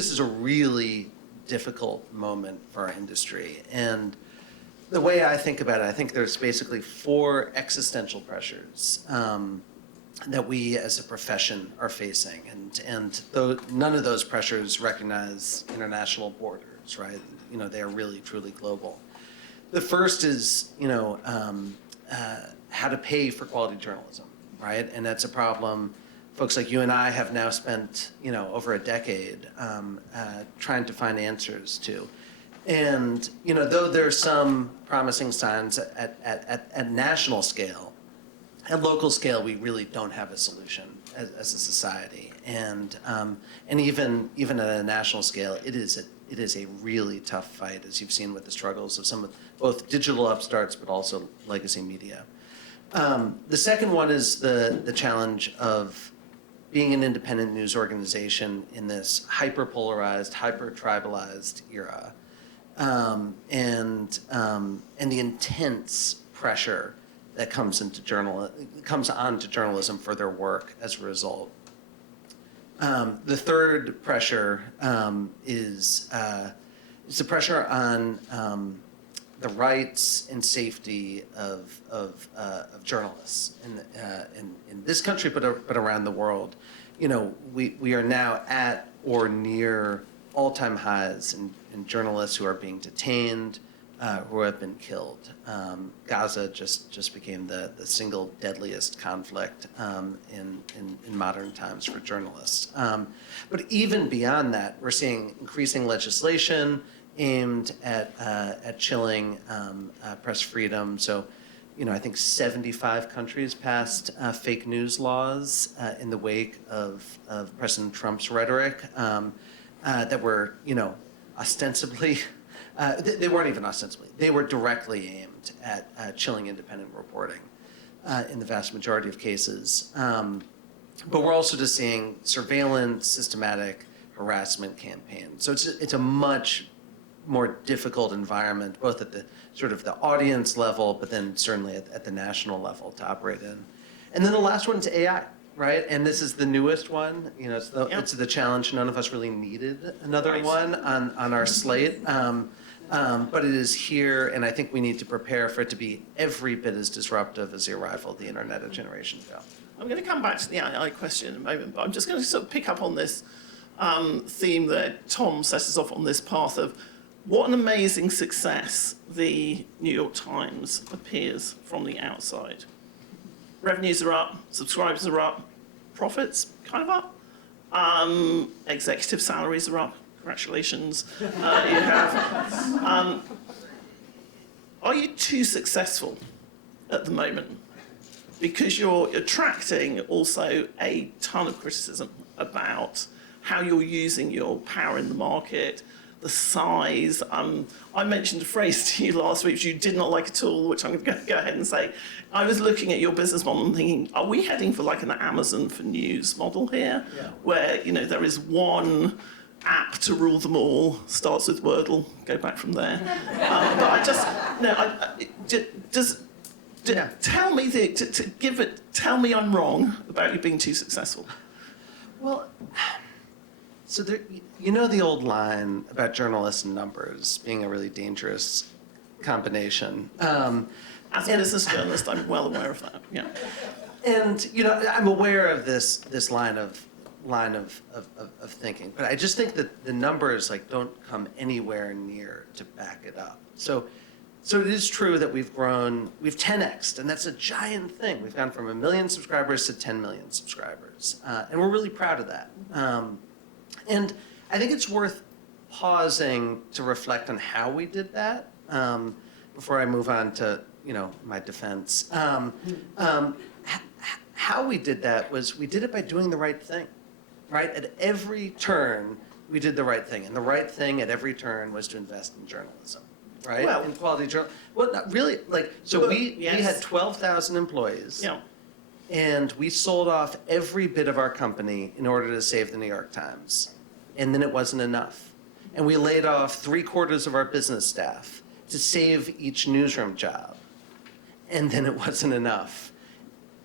this is a really difficult moment for our industry. And the way I think about it, I think there's basically 4 existential pressures that we as a profession are facing. And though none of those pressures recognize international borders, right? They are really, truly global. The first is, how to pay for quality journalism, right? And that's a problem folks like you and I have now spent, over a decade trying to find answers to. And, though there's some promising signs at national scale, at local scale, we really don't have a solution as a society. And even at a national scale, it is a really tough fight, as you've seen with the struggles of some of both digital upstarts, but also legacy media. The second one is the challenge of being an independent news organization in this hyper-polarized, hyper-tribalized era, and the intense pressure that comes onto journalism for their work as a result. The third pressure is the pressure on the rights and safety of journalists in this country, but around the world. We are now at or near all-time highs in journalists who are being detained, who have been killed. Gaza just became the single deadliest conflict in modern times for journalists. But even beyond that, we're seeing increasing legislation aimed at chilling press freedom. So, I think 75 countries passed fake news laws in the wake of President Trump's rhetoric that were, ostensibly, they weren't even ostensibly, they were directly aimed at chilling independent reporting in the vast majority of cases. But we're also just seeing surveillance, systematic harassment campaigns. So it's a much more difficult environment, both at the sort of the audience level, but then certainly at the national level to operate in. And then the last one is AI, right? And this is the newest one. It's the challenge. None of us really needed another one on our slate. But it is here, and I think we need to prepare for it to be every bit as disruptive as the arrival of the internet a generation ago. I'm going to come back to the AI question in a moment, but I'm just going to sort of pick up on this theme that Tom set us off on this path of what an amazing success the New York Times appears from the outside. Revenues are up, subscribers are up, profits kind of up, executive salaries are up. Congratulations, you have. Are you too successful at the moment? Because you're attracting also a ton of criticism about how you're using your power in the market, the size. I mentioned a phrase to you last week which you did not like at all, which I'm going to go ahead and say. I was looking at your business model and thinking, are we heading for like an Amazon for news model here? Yeah. Where, there is one app to rule them all, starts with Wordle, go back from there. But tell me tell me I'm wrong about you being too successful. Well, so there, the old line about journalists and numbers being a really dangerous combination. As a business journalist, I'm well aware of that. Yeah. And I'm aware of this line of thinking, but I just think that the numbers don't come anywhere near to back it up. So it is true that we've 10x'd, and that's a giant thing. We've gone from 1 million subscribers to 10 million subscribers, and we're really proud of that. And I think it's worth pausing to reflect on how we did that before I move on to my defense. How we did that was we did it by doing the right thing, right? At every turn, we did the right thing, and the right thing at every turn was to invest in journalism. Right? Well, in quality journalism. Well, not really. We had 12,000 employees, and we sold off every bit of our company in order to save the New York Times, and then it wasn't enough. And we laid off 3/4 of our business staff to save each newsroom job, and then it wasn't enough.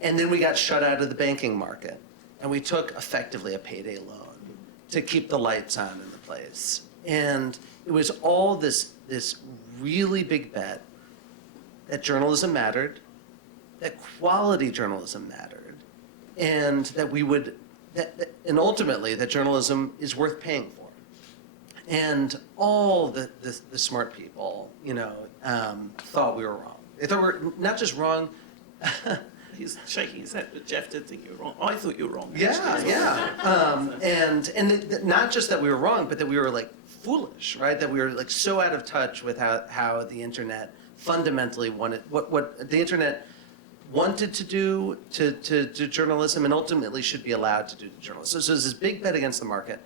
And then we got shut out of the banking market, and we took effectively a payday loan to keep the lights on in the place. And it was all this really big bet that journalism mattered, that quality journalism mattered, and that we would, and ultimately that journalism is worth paying for. And all the smart people, thought we were wrong. They thought we were not just wrong. He's shaking his head, but Jeff did think you were wrong. I thought you were wrong. And not just that we were wrong, but that we were like foolish, right? That we were like so out of touch with how the internet fundamentally wanted, what the internet wanted to do to journalism and ultimately should be allowed to do to journalism. So there's this big bet against the market.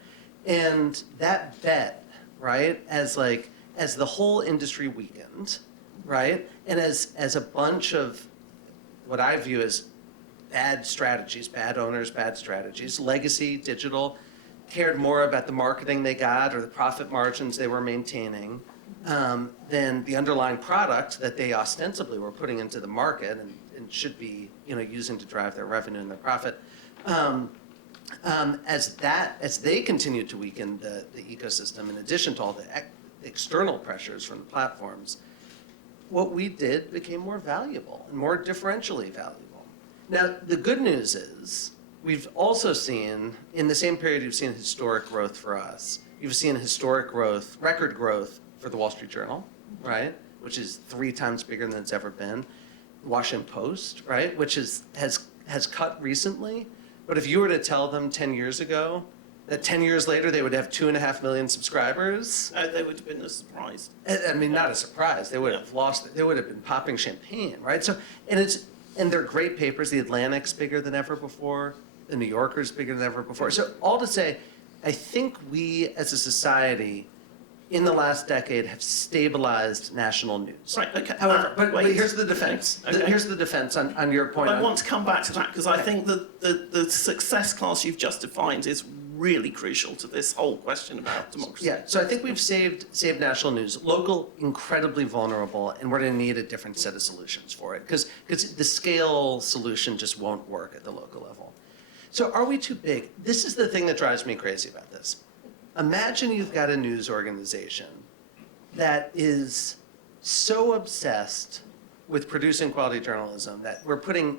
And that bet, right, as the whole industry weakened, right, and as a bunch of what I view as bad strategies, bad owners, bad strategies, legacy, digital, cared more about the marketing they got or the profit margins they were maintaining than the underlying product that they ostensibly were putting into the market and should be, using to drive their revenue and their profit. As they continued to weaken the ecosystem, in addition to all the external pressures from the platforms, what we did became more valuable and more differentially valuable. Now, the good news is we've also seen, in the same period you've seen historic growth for us, you've seen historic growth, record growth for the Wall Street Journal, right, which is 3 times bigger than it's ever been. Washington Post, right, which has cut recently. But if you were to tell them 10 years ago that 10 years later they would have 2.5 million subscribers. They would have been surprised. I mean, not a surprise. They would have lost, they would have been popping champagne, right? So, and they're great papers. The Atlantic's bigger than ever before. The New Yorker's bigger than ever before. So all to say, I think we as a society in the last decade have stabilized national news. Right, okay. However, but here's the defense. Okay. Here's the defense on your point. But I want to come back to that because I think that the success class you've just defined is really crucial to this whole question about democracy. Yeah, so I think we've saved national news. Local, incredibly vulnerable, and we're going to need a different set of solutions for it because the scale solution just won't work at the local level. So are we too big? This is the thing that drives me crazy about this. Imagine you've got a news organization that is so obsessed with producing quality journalism that we're putting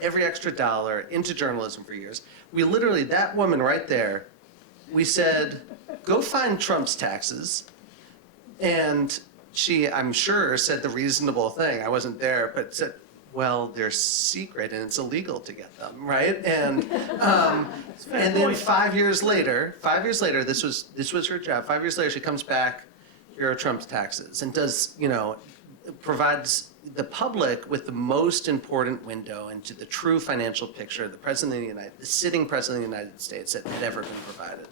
every extra dollar into journalism for years. We literally, that woman right there, we said, go find Trump's taxes. And she, I'm sure, said the reasonable thing. I wasn't there, but said, well, they're secret and it's illegal to get them, right? And then 5 years later, this was her job. 5 years later, she comes back, here are Trump's taxes, and does, provides the public with the most important window into the true financial picture of the sitting president of the United States that had ever been provided.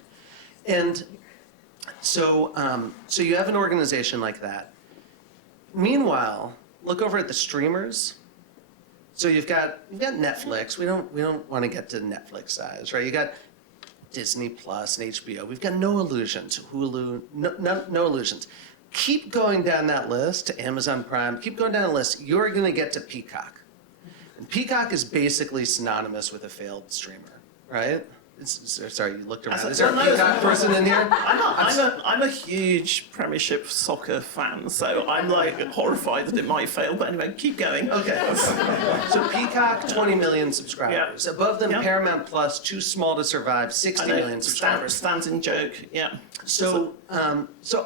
And so you have an organization like that. Meanwhile, look over at the streamers. So you've got Netflix. We don't want to get to Netflix size, right? You got Disney Plus and HBO. We've got no illusions. Hulu, no illusions. Keep going down that list to Amazon Prime. Keep going down the list. You're going to get to Peacock. And Peacock is basically synonymous with a failed streamer, right? Sorry, you looked around. Is there a Peacock person in here? I'm a huge Premiership soccer fan, so I'm like horrified that it might fail. But anyway, keep going. Okay. So Peacock, 20 million subscribers. Yeah. Above them, Yeah. Paramount Plus, too small to survive, 60 million subscribers. Standing joke. Yeah. So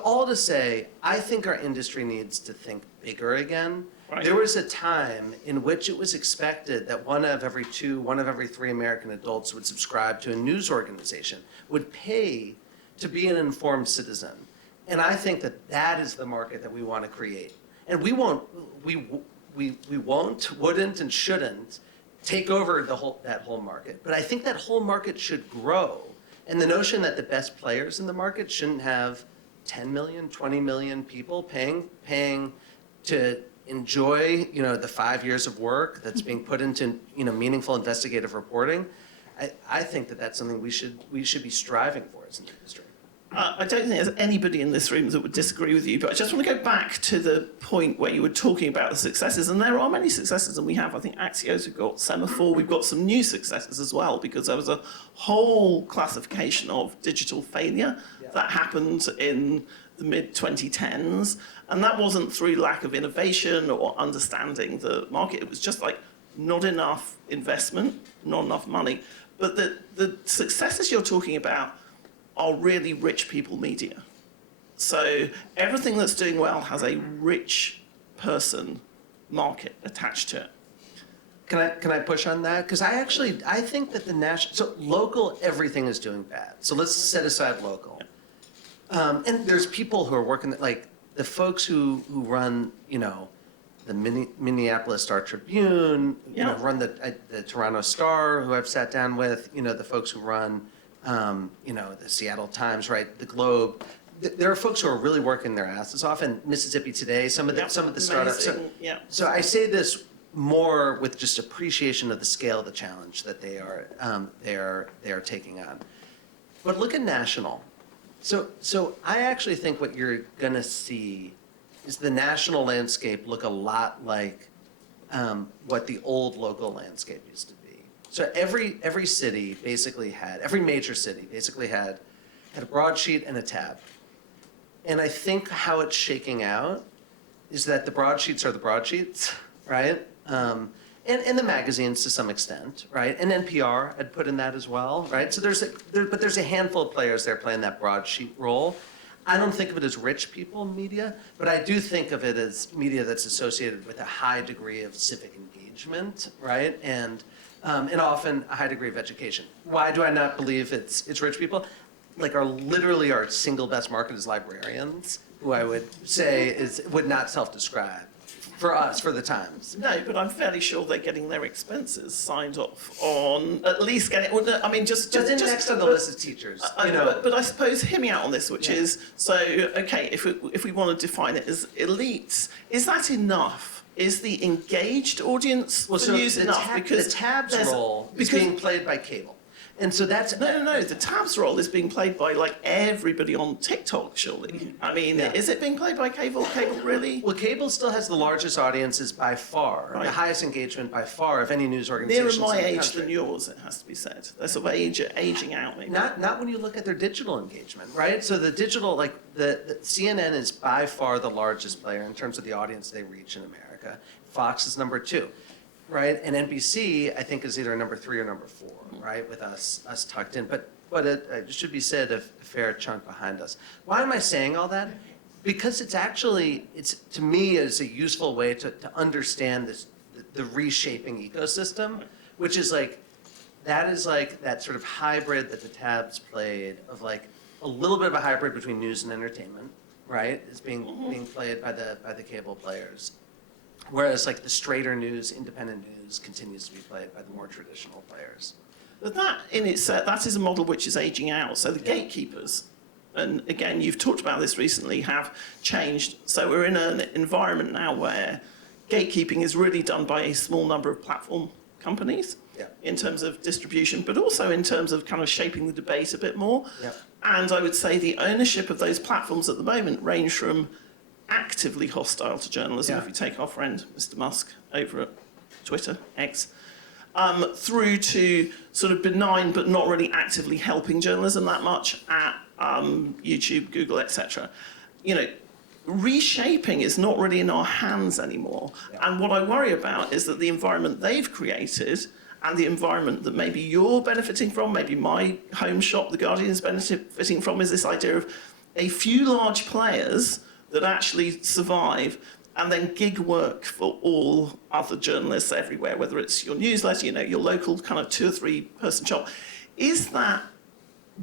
all to say, I think our industry needs to think bigger again. Right. There was a time in which it was expected that 1 of every 2, 1 of every 3 American adults would subscribe to a news organization, would pay to be an informed citizen. And I think that is the market that we want to create. And we won't, wouldn't, and shouldn't take over that whole market. But I think that whole market should grow. And the notion that the best players in the market shouldn't have 10 million, 20 million people paying to enjoy, the 5 years of work that's being put into, meaningful investigative reporting. I think that's something we should be striving for as an industry. I don't think there's anybody in this room that would disagree with you, but I just want to go back to the point where you were talking about the successes, and there are many successes, and we have, I think, Axios, we've got Semaphore, we've got some new successes as well, because there was a whole classification of digital failure that happened in the mid-2010s, and that wasn't through lack of innovation or understanding the market, it was just like not enough investment, not enough money. But the successes you're talking about are really rich people media. So everything that's doing well has a rich person market attached to it. Can I push on that? Because I think that the national, so local, everything is doing bad. So let's set aside local. And there's people who are working, like the folks who run, the Minneapolis Star Tribune, run the Toronto Star, who I've sat down with, the folks who run, the Seattle Times, right, the Globe. There are folks who are really working their asses off, and Mississippi Today, some of the startups. So I say this more with just appreciation of the scale of the challenge that they are taking on. But look at national. So I actually think what you're going to see is the national landscape look a lot like what the old local landscape used to be. So every city basically had, every major city basically had a broadsheet and a tab. And I think how it's shaking out is that the broadsheets are the broadsheets, right? And the magazines to some extent, right? And NPR I'd put in that as well, right? So but there's a handful of players there playing that broadsheet role. I don't think of it as rich people media, but I do think of it as media that's associated with a high degree of civic engagement, right? And often a high degree of education. Why do I not believe it's rich people? Like literally our single best market is librarians, who I would say would not self-describe for us, for the Times. No, but I'm fairly sure they're getting their expenses signed off on at least getting. Well, I mean, just next on the list is teachers. But I suppose hear me out on this, which is so. Okay, if we want to define it as elites, is that enough? Is the engaged audience for news enough? Because the Tab's role is being played by cable. And so that's no. The Tab's role is being played by like everybody on TikTok, surely. I mean, is it being played by cable? Cable really? Well, cable still has the largest audiences by far, right. The highest engagement by far of any news organization. Nearer my age than yours, it has to be said. They're sort of aging out, maybe. Not when you look at their digital engagement, right? So the digital, like the CNN is by far the largest player in terms of the audience they reach in America. Fox is number 2. Right, and NBC I think is either number 3 or number 4, right, with us tucked in. But it should be said a fair chunk behind us. Why am I saying all that? Because it's to me it's a useful way to understand the reshaping ecosystem, which is that sort of hybrid that the Tabs played of like a little bit of a hybrid between news and entertainment, right? It's being played by the cable players. Whereas like the straighter news, independent news continues to be played by the more traditional players. But that in itself, that is a model which is aging out. So the gatekeepers, and again, you've talked about this recently, have changed. So we're in an environment now where gatekeeping is really done by a small number of platform companies in terms of distribution, but also in terms of kind of shaping the debate a bit more. And I would say the ownership of those platforms at the moment range from actively hostile to journalism, if you take our friend Mr. Musk over at Twitter, X, through to sort of benign but not really actively helping journalism that much at YouTube, Google, etc. Reshaping is not really in our hands anymore. And what I worry about is that the environment they've created and the environment that maybe you're benefiting from, maybe my home shop, The Guardian, is benefiting from, is this idea of a few large players that actually survive and then gig work for all other journalists everywhere, whether it's your newsletter, your local kind of 2 or 3 person shop.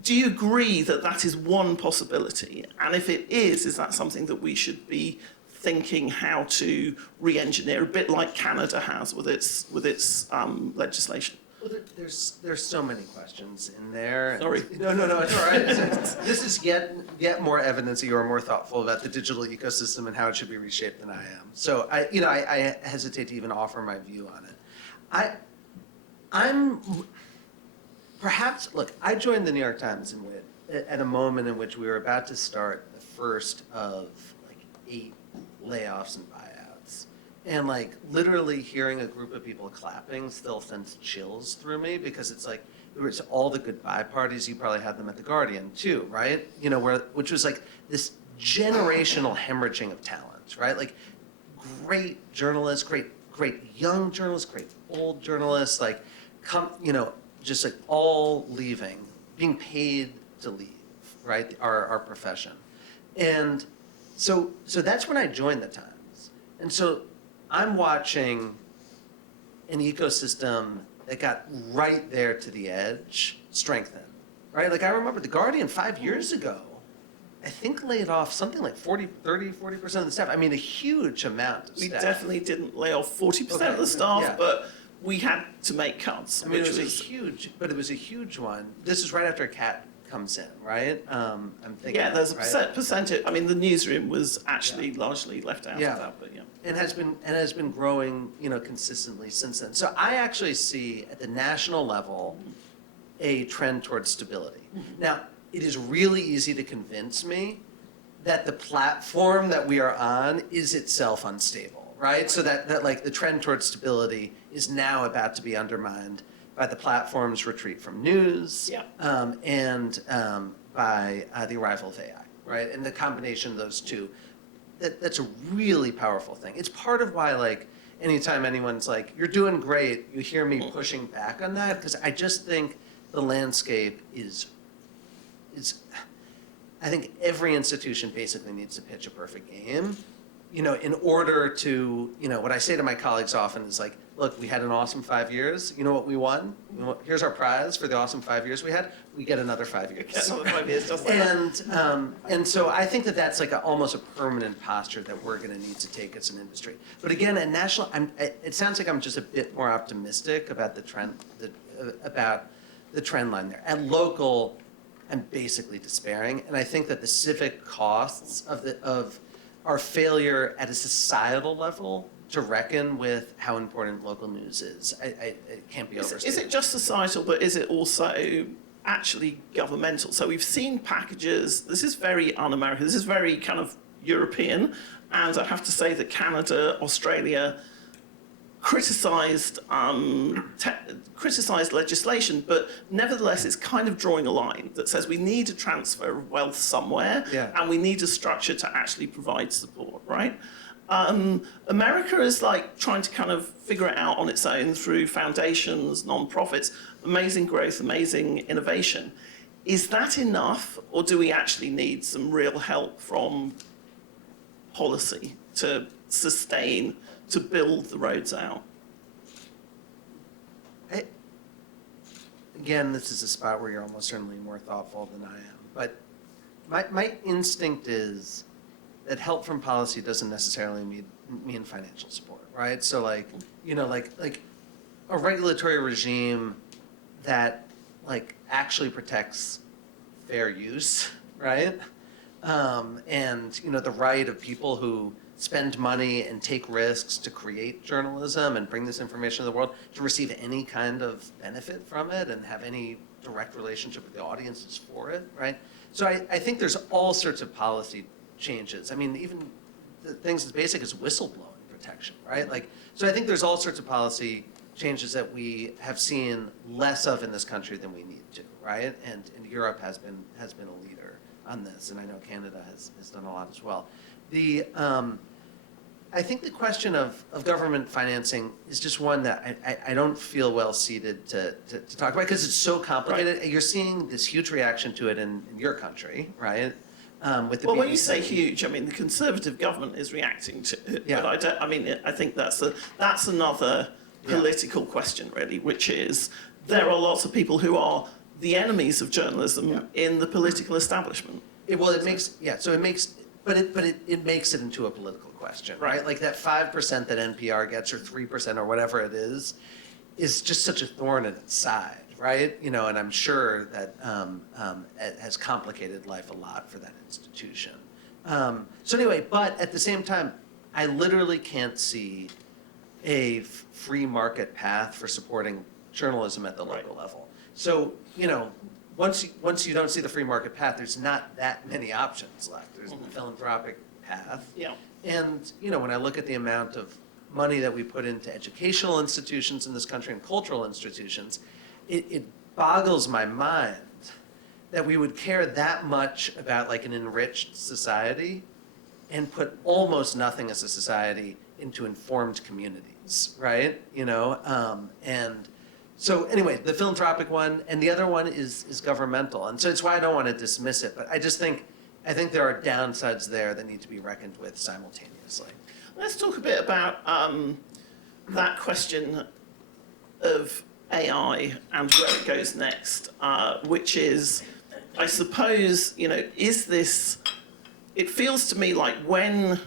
Do you agree that that is one possibility? And if it is that something that we should be thinking how to re-engineer, a bit like Canada has with its legislation? Well, there's so many questions in there. Sorry. No, it's all right. This is yet more evidence that you are more thoughtful about the digital ecosystem and how it should be reshaped than I am. So I hesitate to even offer my view on it. perhaps, look, I joined the New York Times at a moment in which we were about to start the first of like 8 layoffs and buyouts. And like literally hearing a group of people clapping still sends chills through me because it's like, it was all the goodbye parties, you probably had them at The Guardian too, right? You know, which was like this generational hemorrhaging of talent, right? Like great journalists, great young journalists, great old journalists, like just like all leaving, being paid to leave, right? Our profession. And so that's when I joined the Times. And so I'm watching an ecosystem that got right there to the edge strengthen, right? Like I remember The Guardian 5 years ago, I think laid off something like 40% of the staff. I mean, a huge amount of We staff. definitely didn't lay off 40% of Okay, the staff, yeah. but we had to make cuts, I mean, which it was a huge one. This is right after Cat comes in, right? I'm thinking. yeah, there's a right? percentage. I mean, the newsroom was actually largely left out Yeah. of that, but yeah. And has been growing, consistently since then. So I actually see at the national level a trend towards stability. Now, it is really easy to convince me that the platform that we are on is itself unstable, right? So that like the trend towards stability is now about to be undermined by the platform's retreat from news, Yeah. and by the arrival of AI, right? And the combination of those two, that's a really powerful thing. It's part of why, like, anytime anyone's like, "You're doing great," you hear me pushing back on that because I just think the landscape is. I think every institution basically needs to pitch a perfect game, in order to, what I say to my colleagues often is like, look, we had an awesome 5 years. You know what we won? Here's our prize for the awesome 5 years we had. We get another 5 years. Get another 5 years, just like that. And so I think that that's like almost a permanent posture that we're going to need to take as an industry. But again, at national, it sounds like I'm just a bit more optimistic about the trend, about the trend line there. At local, I'm basically despairing, and I think that the civic costs of our failure at a societal level to reckon with how important local news is, it can't be overstated. Is it just societal, but is it also actually governmental? So we've seen packages. This is very un-American. This is very kind of European, and I have to say that Canada, Australia criticised legislation, but nevertheless it's kind of drawing a line that says we need a transfer of wealth somewhere, Yeah. and we need a structure to actually provide support, right? America is like trying to kind of figure it out on its own through foundations, non-profits, amazing growth, amazing innovation. Is that enough, or do we actually need some real help from policy to sustain, to build the roads out? Again, this is a spot where you're almost certainly more thoughtful than I am. But my instinct is that help from policy doesn't necessarily mean financial support, right? So like a regulatory regime that like actually protects fair use, right? And the right of people who spend money and take risks to create journalism and bring this information to the world to receive any kind of benefit from it and have any direct relationship with the audiences for it, right? So I think there's all sorts of policy changes. I mean, even the things as basic as whistleblowing protection, right? Like, so I think there's all sorts of policy changes that we have seen less of in this country than we need to, right? And Europe has been a leader on this, and I know Canada has done a lot as well. I think the question of government financing is just one that I don't feel well seated to talk about because it's so complicated. Right. You're seeing this huge reaction to it in your country, right? With the well, BBC. when you say huge, I mean the Conservative government is reacting to it. Yeah. But I think that's another political question, really, which is there are lots of people who are the enemies of journalism in the political establishment. It makes it into a political question, right? Like that 5% that NPR gets, or 3%, or whatever it is just such a thorn in its side, right? And I'm sure that it has complicated life a lot for that institution. So anyway, but at the same time, I literally can't see a free market path for supporting journalism at the local level. So, once you don't see the free market path, there's not that many options left. There's the philanthropic path. Yeah. And, when I look at the amount of money that we put into educational institutions in this country and cultural institutions, it boggles my mind that we would care that much about like an enriched society and put almost nothing as a society into informed communities, right? And so anyway, the philanthropic one, and the other one is governmental. And so it's why I don't want to dismiss it, but I think there are downsides there that need to be reckoned with simultaneously. Let's talk a bit about that question of AI and where it goes next, which is, I suppose, is this, it feels to me like when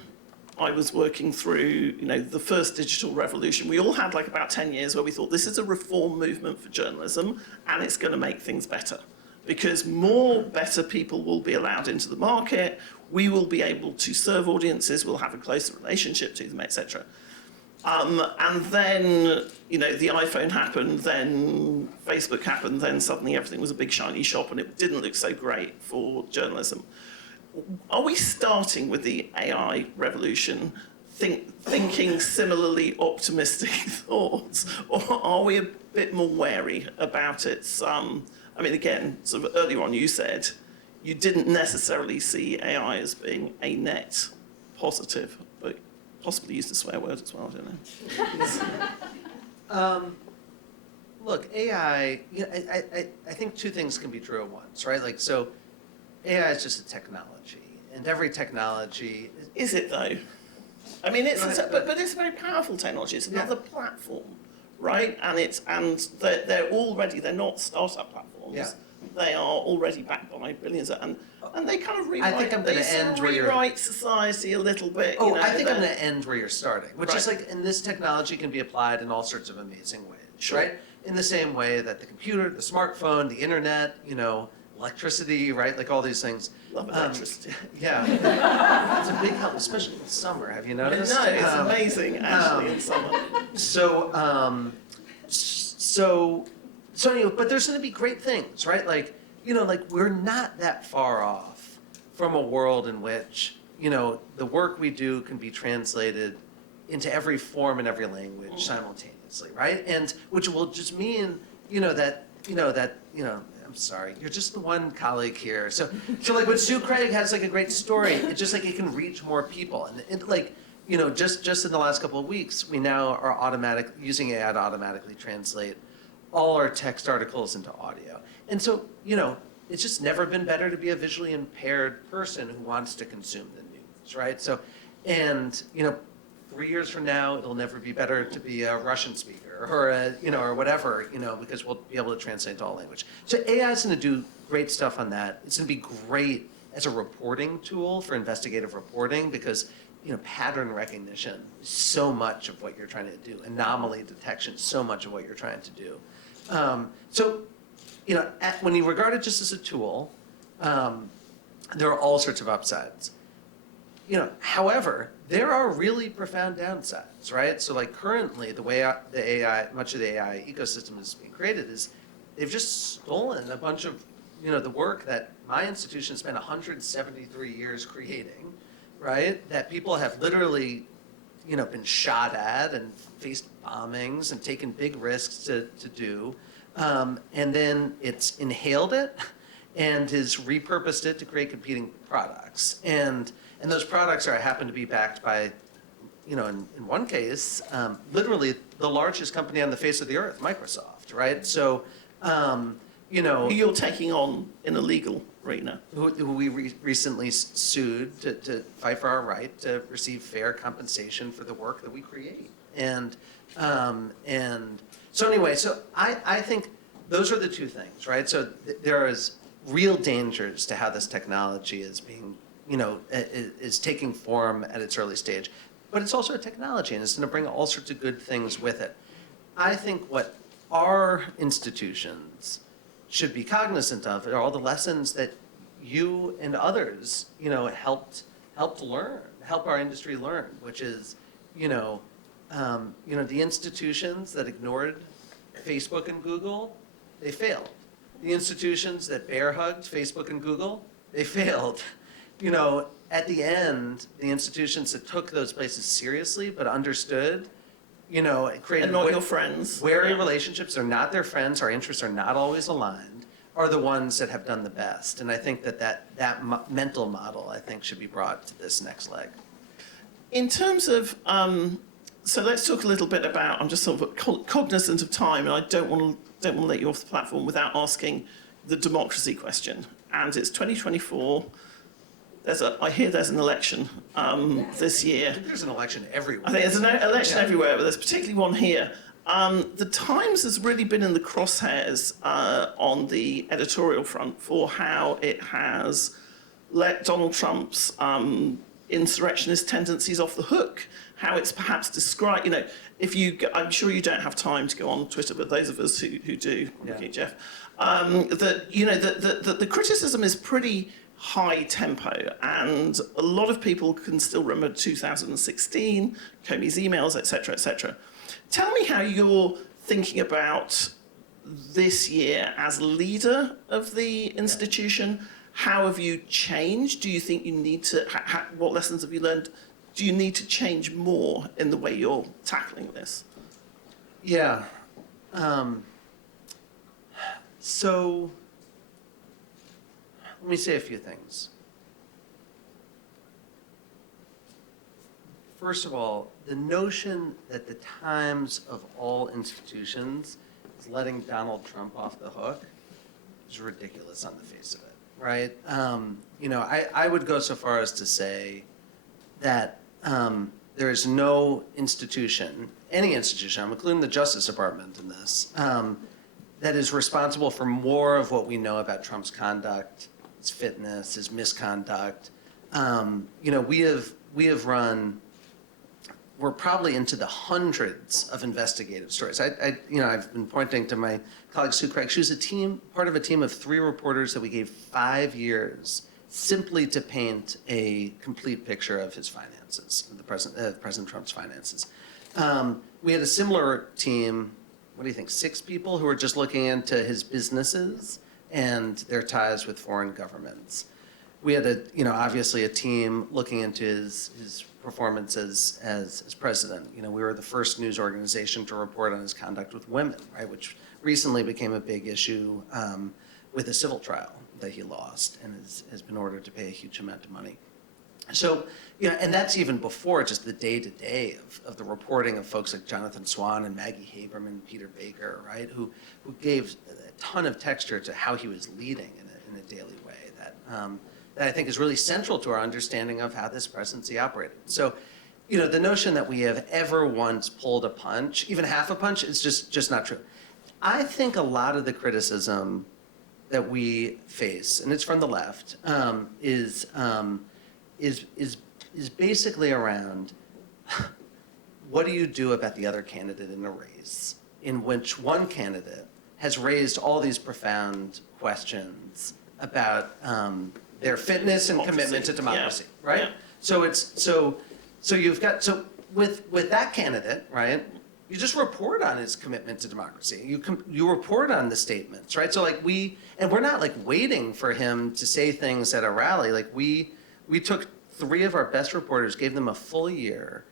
I was working through, the first digital revolution, we all had like about 10 years where we thought this is a reform movement for journalism and it's going to make things better because more better people will be allowed into the market, we will be able to serve audiences, we'll have a closer relationship to them, etc. And then, the iPhone happened, then Facebook happened, then suddenly everything was a big shiny shop and it didn't look so great for journalism. Are we starting with the AI revolution thinking similarly optimistic thoughts, or are we a bit more wary about it? Again, sort of earlier on you said you didn't necessarily see AI as being a net positive, but possibly used a swear word as well, I don't know. Look, AI, I think two things can be true at once, right? Like, so AI is just a technology, and every technology... Is it though? I mean, but it's a very powerful technology. It's another platform, right? And they're not startup platforms. Yeah. They are already backed by billions, and they kind of rewrite. I think I'm going to end where you're... rewrite society a little bit. I think I'm going to end where you're starting, which is like, and this technology can be applied in all sorts of amazing ways, Sure. right? In the same way that the computer, the smartphone, the internet, electricity, right? Like all these things. Love electricity. Yeah. It's a big help, especially in summer. Have you noticed? No, it's amazing, actually, in summer. So anyway, but there's going to be great things, right? Like, we're not that far off from a world in which, the work we do can be translated into every form and every language simultaneously, right? And which will just mean, I'm sorry, you're just the one colleague here. So like when Sue Craig has like a great story, it's just like it can reach more people. And like, just in the last couple of weeks, we now are using AI to automatically translate all our text articles into audio. And so, it's just never been better to be a visually impaired person who wants to consume the news, right? So, and, 3 years from now, it'll never be better to be a Russian speaker or or whatever, because we'll be able to translate to all language. So AI is going to do great stuff on that. It's going to be great as a reporting tool for investigative reporting because, pattern recognition is so much of what you're trying to do. Anomaly detection is so much of what you're trying to do. When you regard it just as a tool, there are all sorts of upsides. However, there are really profound downsides, right? So like currently, the way much of the AI ecosystem is being created is they've just stolen a bunch of, the work that my institution spent 173 years creating, right? That people have literally, been shot at and faced bombings and taken big risks to do. And then it's inhaled it and has repurposed it to create competing products. And those products happen to be backed by, in one case, literally the largest company on the face of the earth, Microsoft, right? So, Who you're taking on in a legal arena. Who we recently sued to fight for our right to receive fair compensation for the work that we create. And so anyway, so I think those are the two things, right? So there is real dangers to how this technology is being, is taking form at its early stage. But it's also a technology, and it's going to bring all sorts of good things with it. I think what our institutions should be cognizant of are all the lessons that you and others, helped learn, help our industry learn, which is, the institutions that ignored Facebook and Google, they failed. The institutions that bear hugged, Facebook and Google, they failed. You know, at the end, the institutions that took those places seriously but understood, you know, created And not your friends. wary Yeah. relationships. They're not their friends. Our interests are not always aligned. Are the ones that have done the best. And I think that mental model, I think, should be brought to this next leg. In terms of, so let's talk a little bit about, I'm just sort of cognizant of time, and I don't want to let you off the platform without asking the democracy question. And it's 2024. I hear there's an election this year. I think there's an election everywhere. I think there's an election Yeah. everywhere, but there's particularly one here. The Times has really been in the crosshairs on the editorial front for how it has let Donald Trump's insurrectionist tendencies off the hook, how it's perhaps described, you know, I'm sure you don't have time to go on Twitter, but those of us who do, Yeah. looking at Jeff, the criticism is pretty high tempo, and a lot of people can still remember 2016, Comey's emails, etc., etc. Tell me how you're thinking about this year as leader of the institution. How have you changed? Do you think you need to, what lessons have you learned? Do you need to change more in the way you're tackling this? Yeah. So let me say a few things. First of all, the notion that the Times of all institutions is letting Donald Trump off the hook is ridiculous on the face of it, right? You know, I would go so far as to say that there is no institution, any institution, I'm including the Justice Department in this, that is responsible for more of what we know about Trump's conduct, his fitness, his misconduct. You know, we have run, we're probably into the hundreds of investigative stories. You know, I've been pointing to my colleague Sue Craig. She was part of a team of 3 reporters that we gave 5 years simply to paint a complete picture of his finances, of President Trump's finances. We had a similar team, what do you think, 6 people who were just looking into his businesses and their ties with foreign governments. We had obviously a team looking into his performance as president. You know, we were the first news organization to report on his conduct with women, right, which recently became a big issue with a civil trial that he lost and has been ordered to pay a huge amount of money. So, you know, and that's even before just the day-to-day of the reporting of folks like Jonathan Swan and Maggie Haberman, Peter Baker, right, who gave a ton of texture to how he was leading in a daily way that I think is really central to our understanding of how this presidency operated. So, you know, the notion that we have ever once pulled a punch, even half a punch, is just not true. I think a lot of the criticism that we face, and it's from the left, is basically around what do you do about the other candidate in a race in which one candidate has raised all these profound questions about their fitness and commitment to democracy, Yeah. right? Yeah. So you've got with that candidate, right? You just report on his commitment to democracy. You report on the statements, right? So like we're not like waiting for him to say things at a rally. Like we took 3 of our best reporters, gave them a full year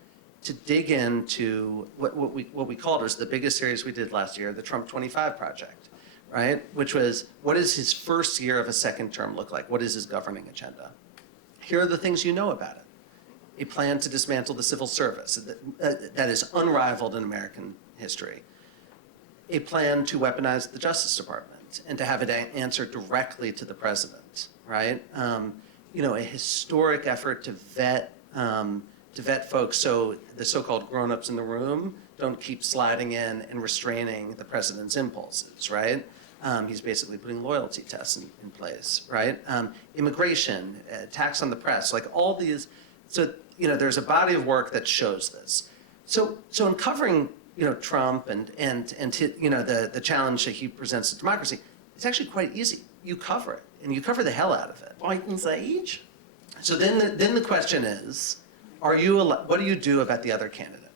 to dig into what we called was the biggest series we did last year, the Trump 25 Project, right? Which was, what does his first year of a second term look like? What is his governing agenda? Here are the things you know about it. A plan to dismantle the civil service that is unrivaled in American history. A plan to weaponize the Justice Department and to have it answer directly to the president, right? You know, a historic effort to vet folks so the so-called grown-ups in the room don't keep sliding in and restraining the president's impulses, right? He's basically putting loyalty tests in place, right? Immigration, tax on the press, like all these. So, you know, there's a body of work that shows this. So in covering, you know, Trump and you know, the challenge that he presents to democracy, it's actually quite easy. You cover it, and you cover the hell out of it. Biden's age? So then the question is, what do you do about the other candidate?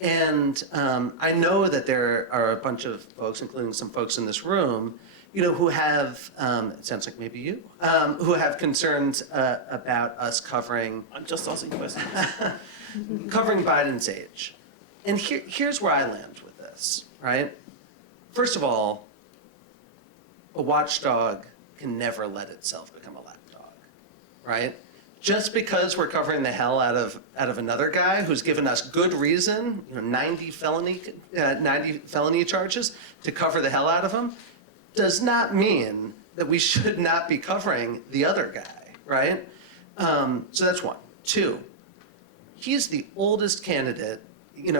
And I know that there are a bunch of folks, including some folks in this room, who have, it sounds like maybe you, who have concerns about us covering I'm just asking questions. Biden's age. And here's where I land with this, right? First of all, a watchdog can never let itself become a lapdog, right? Just because we're covering the hell out of another guy who's given us good reason, 90 felony charges to cover the hell out of him, does not mean that we should not be covering the other guy, right? So that's one. Two, he's the oldest candidate, in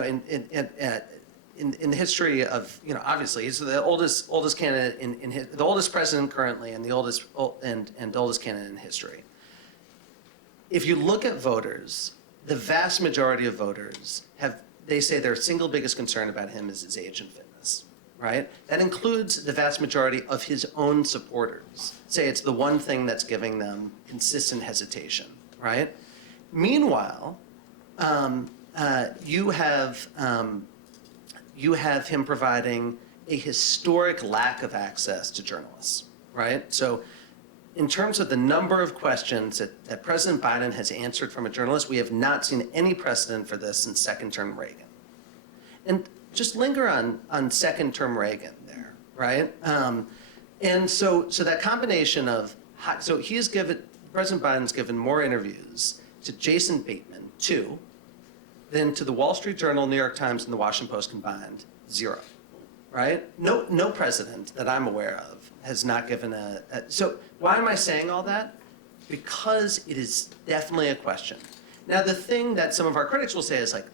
the history of, obviously he's the oldest candidate the oldest president currently, and the oldest candidate in history. If you look at voters, the vast majority of voters they say their single biggest concern about him is his age and fitness, right? That includes the vast majority of his own supporters. Say it's the one thing that's giving them consistent hesitation, right? Meanwhile, you have him providing a historic lack of access to journalists, right? So in terms of the number of questions that President Biden has answered from a journalist, we have not seen any precedent for this since second-term Reagan. And just linger on second-term Reagan there, right? And so that combination of, President Biden's given more interviews to Jason Bateman, 2, than to the Wall Street Journal, New York Times, and the Washington Post combined, 0, right? No president that I'm aware of has not given so why am I saying all that? Because it is definitely a question. Now, the thing that some of our critics will say is like,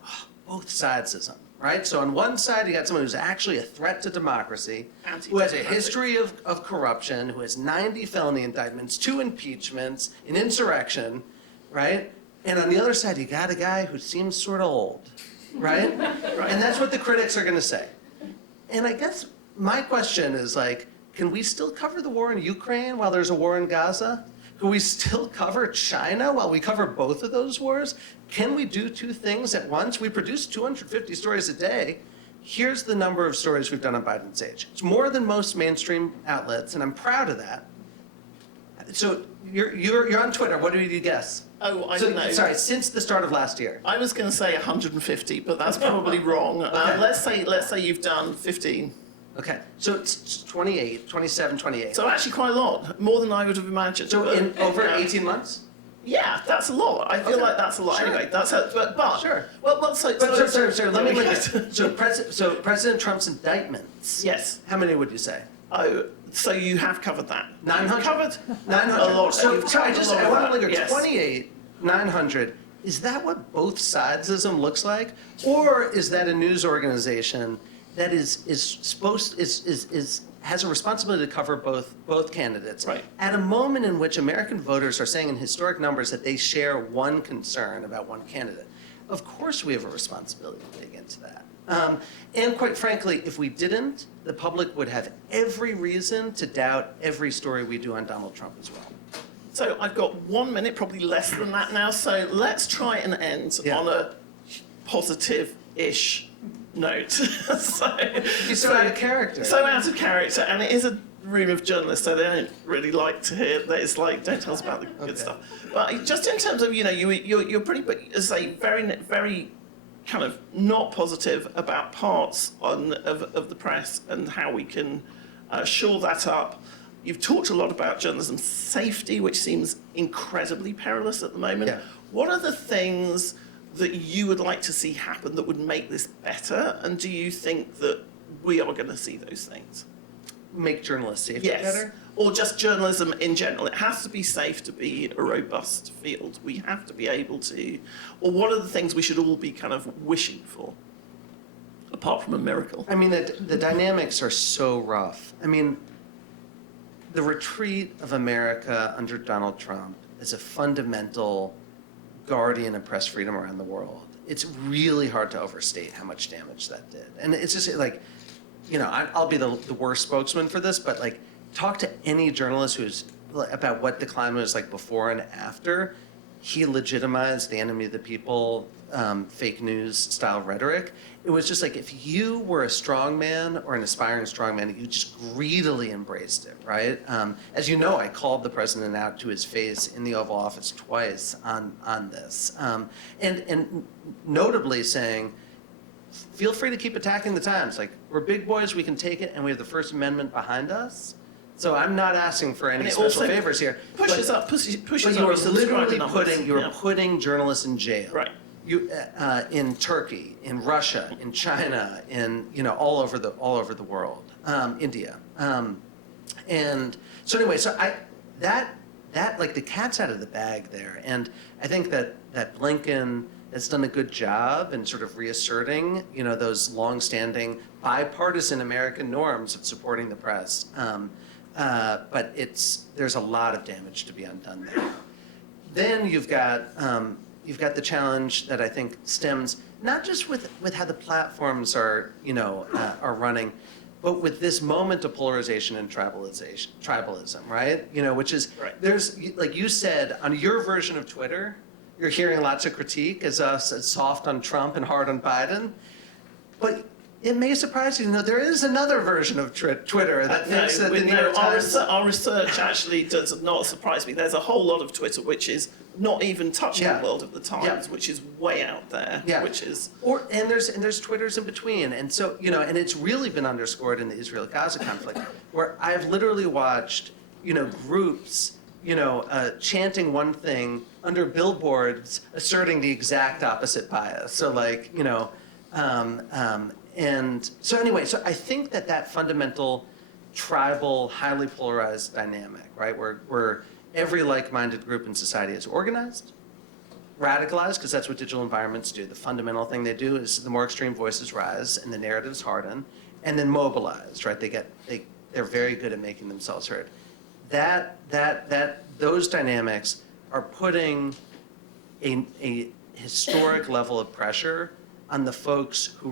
both sidesism, right? So on one side, you got someone who's actually a threat to democracy, who has a history of corruption, who has 90 felony indictments, 2 impeachments, an insurrection, right? And on the other side, you got a guy who seems sort of old, right? And that's what the critics are going to say. And I guess my question is like, can we still cover the war in Ukraine while there's a war in Gaza? Can we still cover China while we cover both of those wars? Can we do 2 things at once? We produce 250 stories a day. Here's the number of stories we've done on Biden's age. It's more than most mainstream outlets, and I'm proud of that. So you're on Twitter. What did you guess? Oh, I don't know. Sorry, since the start of last year. I was going to say 150, but that's probably wrong. Okay. Let's say you've done 15. Okay, so it's 28, 27, 28. So actually quite a lot, more than I would have imagined. So in But, over 18 months? Yeah, that's a lot. I feel Okay. like that's a lot. Sure. Anyway, that's but Sure. Well, Sorry, let me look at so President Trump's indictments. Yes. How many would you say? Oh, so you have covered that. 900. You've covered 900. a lot. So, You've so I covered a lot of want that. to look at Yes. 28, 900. Is that what both sidesism looks like? Or is that a news organization that has a responsibility to cover both candidates? Right. At a moment in which American voters are saying in historic numbers that they share one concern about one candidate. Of course we have a responsibility to dig into that. And quite frankly, if we didn't, the public would have every reason to doubt every story we do on Donald Trump as well. So I've got 1 minute, probably less than that now. So let's try and end Yeah. on a positive-ish note. He's so out of character. So out of character, and it is a room of journalists, so they don't really like to hear that. It's like, don't tell us about the good Okay. stuff. But just in terms of, you're pretty, but as I say, very kind of not positive about parts of the press and how we can shore that up. You've talked a lot about journalism safety, which seems incredibly perilous at the moment. Yeah. What are the things that you would like to see happen that would make this better? And do you think that we are going to see those things? Make journalist safety Yes. better? Or just journalism in general. It has to be safe to be a robust field. We have to be able to. Or what are the things we should all be kind of wishing for, apart from a miracle? I mean, the dynamics are so rough. I mean, the retreat of America under Donald Trump is a fundamental guardian of press freedom around the world. It's really hard to overstate how much damage that did. And it's just like, I'll be the worst spokesman for this, but like, talk to any journalist about what the climate was like before and after. he legitimized the enemy of the people, fake news style rhetoric. It was just like if you were a strongman or an aspiring strongman, you just greedily embraced it, right? As you know, I called the president out to his face in the Oval Office twice on this, and notably saying, feel free to keep attacking the Times. Like, we're big boys, we can take it, and we have the First Amendment behind us. So I'm not asking for any special favors here. Pushes up But you are literally numbers. putting journalists in jail. Right. You in Turkey, in Russia, in China, all over the world, India, and so anyway, that like the cat's out of the bag there, and I think that Blinken has done a good job in sort of reasserting those longstanding bipartisan American norms of supporting the press. But there's a lot of damage to be undone there. Then you've got the challenge that I think stems not just with how the platforms are running, but with this moment of polarization and tribalism, right? Which is there's, like you said, on your version of Twitter, you're hearing lots of critique as us as soft on Trump and hard on Biden, but it may surprise you, there is another version of Twitter that thinks that the New York Times... Our research actually does not surprise me. There's a whole lot of Twitter which is not even touching the world of the Times, which is way out there, which is... And there's Twitters in between, and so, and it's really been underscored in the Israel-Gaza conflict, where I've literally watched, groups, chanting one thing under billboards asserting the exact opposite bias. So like, and so anyway, so I think that fundamental tribal, highly polarized dynamic, right, where every like-minded group in society is organized, radicalized, because that's what digital environments do. The fundamental thing they do is the more extreme voices rise and the narratives harden, and then mobilized, right? They're very good at making themselves heard. Those dynamics are putting a historic level of pressure on the folks who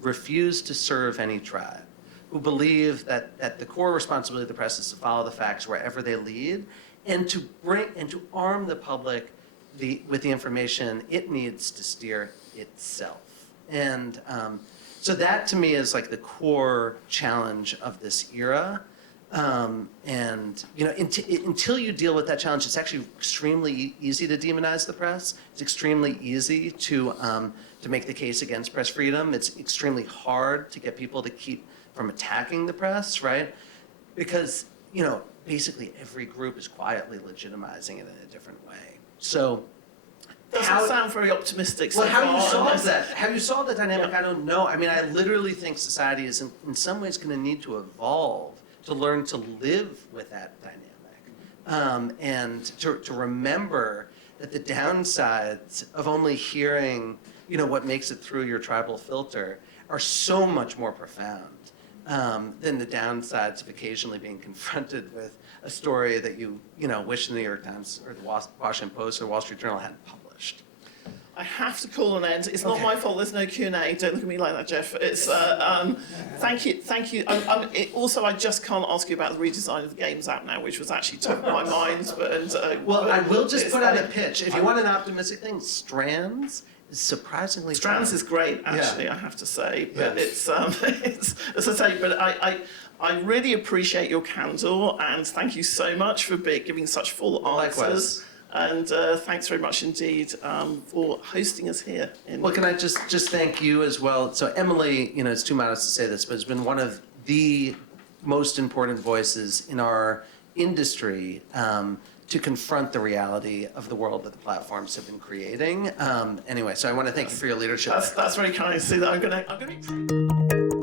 refuse to serve any tribe, who believe that the core responsibility of the press is to follow the facts wherever they lead, and to arm the public with the information it needs to steer itself. And so that to me is like the core challenge of this era. And until you deal with that challenge, it's actually extremely easy to demonize the press. It's extremely easy to make the case against press freedom. It's extremely hard to get people to keep from attacking the press, right? Because basically every group is quietly legitimizing it in a different way. So. Doesn't sound very optimistic. Well, how you solve that? How you solve the dynamic? I don't know. I mean, I literally think society is in some ways going to need to evolve to learn to live with that dynamic, and to remember that the downsides of only hearing, what makes it through your tribal filter are so much more profound than the downsides of occasionally being confronted with a story that you wish the New York Times or the Washington Post or Wall Street Journal hadn't published. I have to call an end. It's not my fault. There's no Q&A. Don't look at me like that, Jeff. It's thank you. Also, I just can't ask you about the redesign of the Games app now, which was actually top of my mind. Well, I will just put out a pitch. If you want an optimistic thing, Strands is surprisingly Strands fun. is great, actually. I have to say, but it's as I say. But I really appreciate your candor, and thank you so much for giving such full answers. Likewise. And thanks very much indeed for hosting us here. Well, can I just thank you as well? So Emily, it's too modest to say this, but has been one of the most important voices in our industry to confront the reality of the world that the platforms have been creating. Anyway, so I want to thank you for your leadership. That's very kind to see that. I'm going to